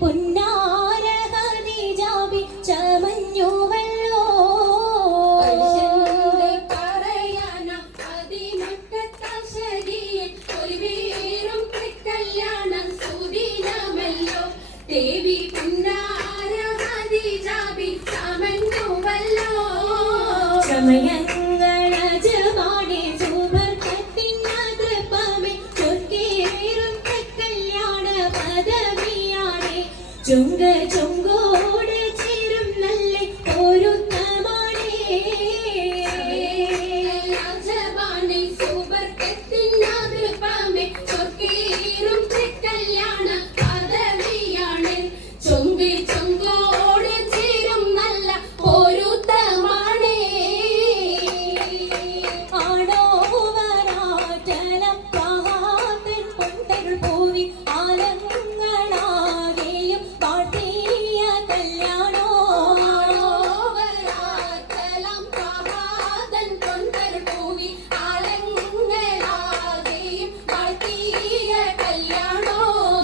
പൊന്നാര ഖദീജാബി ചമഞ്ഞുവല്ലോ പറയാന അതിമക്കത്തശരിയെ ഒരു വീറും കല്യാണം സുദിനമല്ലോ ദേവി പൊന്നാര ഖദീജാബി ചമഞ്ഞുവല്ലോ സമയങ്ങളജപാടെ സുവർഗത്തിനതൃപ്പമേ ചൊർക്കേറുന്ന കല്യാണ പദവിയാണേ ചുങ്ക ചുങ്കോട് ചേരും നല്ല പൊരുത്തമാണേ രാജപാണി സുവർഗത്തിനതൃപ്പമേ ചൊർക്കേറുന്ന കല്യാണ പദവിയാണേ ചുങ്കി ചുങ്കോട് ചേരും നല്ല പൊരുത്തമാണേ ആണോവരാറ്റലം പ്രഹാതൻ പൊന്തരുൾ പൂവി ആലങ്ങളാകെയും പാട്ടിയ കല്യാണോ വരാത്തലം പ്രഭാതൻ കൊണ്ടൊരു പൂവി ആലങ്ങളാകെയും പാട്ടിയ കല്യാണോ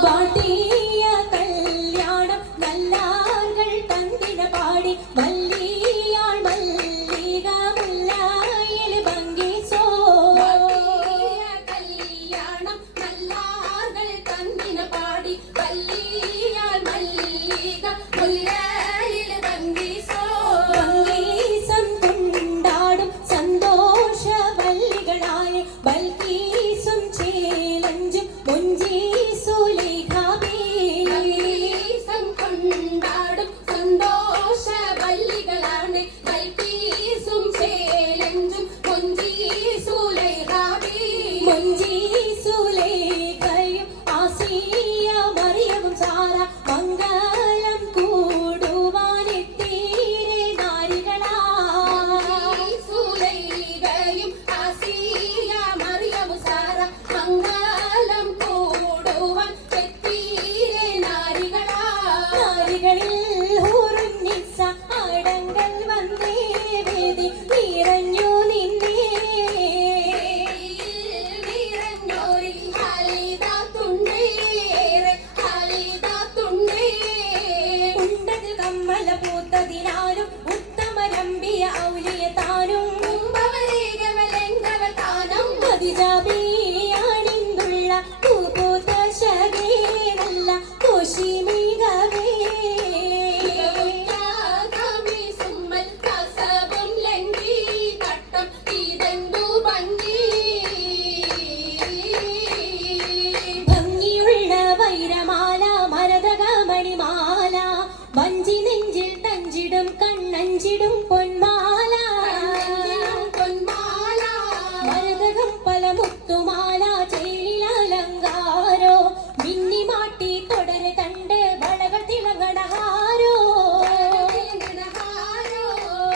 പാട്ടിയ കല്യാണം നല്ലാർകൾ തന്തിന പാടി മല്ലിയാൾ മല്ലിക മുല്ലായിൽ ഭംഗിസോ കല്യാണം നല്ലാകൾ തന്നിന പാടി വല്ലിയാൽ മല്ലിക മുല്ലയിൽ ഭംഗിസോ ഭംഗീസം കൊണ്ടാടും സന്തോഷ വല്ലികളായ ബൽക്കീസും ചേലഞ്ചും മുഞ്ചീസുലേഖാബേ ഭംഗീസം കൊണ്ടാടും സന്തോഷ വല്ലികളാണ് ബൽക്കീസും ചേലഞ്ചും മുഞ്ചീസുലൈഹാബി മുഞ്ചീസുലേഖയും ആസിയ മറിയവും സാറ മംഗളം കൂടുവാനെത്തീരെ നാരികളാ സുലൈഖയും ആസിയ മറിയം സാറ മംഗളം കൂടുവാൻ എത്തിയിരെ നാരികളാ നാരികളിൽ ഹൂറുന്നിസ അടങ്കൽ വന്നേ വേദി നിറഞ്ഞു നിന്നേ നിറഞ്ഞോരി ഹലിദാത്തുണ്ടേറെ ഹലിദാത്തുണ്ടേ ഉണ്ടത് കമ്മല പൂത്തതിനാലും ഉത്തമരമ്പിയ ഔലിയ താനും മുമ്പവരേകവലെങ്കവ താനം ഖദീജാബിയാണിന്നുള്ള പൂപൂത്ത ശകേ നല്ല കോശിമികവേ യാഗമി സുമ്മൽ കസബം ലംഘി തട്ടം ഇതെന്തു ഭംഗി ഭംഗിയുള്ള വൈരമാല മരതക മണിമാല വഞ്ചി നെഞ്ചിൽ തഞ്ചിടും കണ്ണഞ്ചിടും പൊന്മാല പൊന്മാല മരതകം പല മുത്തുമാല ചേലിൽ അലങ്കാരോ മിന്നി മാട്ടി തുടരെ തണ്ട് വളകൾ തിളങ്ങണഹാരോ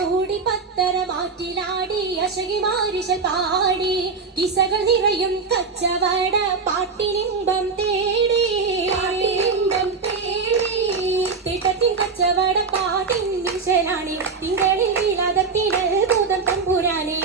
കൂടി പത്തര മാറ്റിലാടി അശകി മാരിശൽ പാടി കിസകൾ നിറയും കച്ചവട പാട്ടിനിമ്പം തേടി തിട്ടത്തിൻ കച്ചവട പാട്ടിൻ നിശലാണി തിങ്കളിൽ വിലാതത്തിനൽ ഭൂതം തമ്പുരാനേ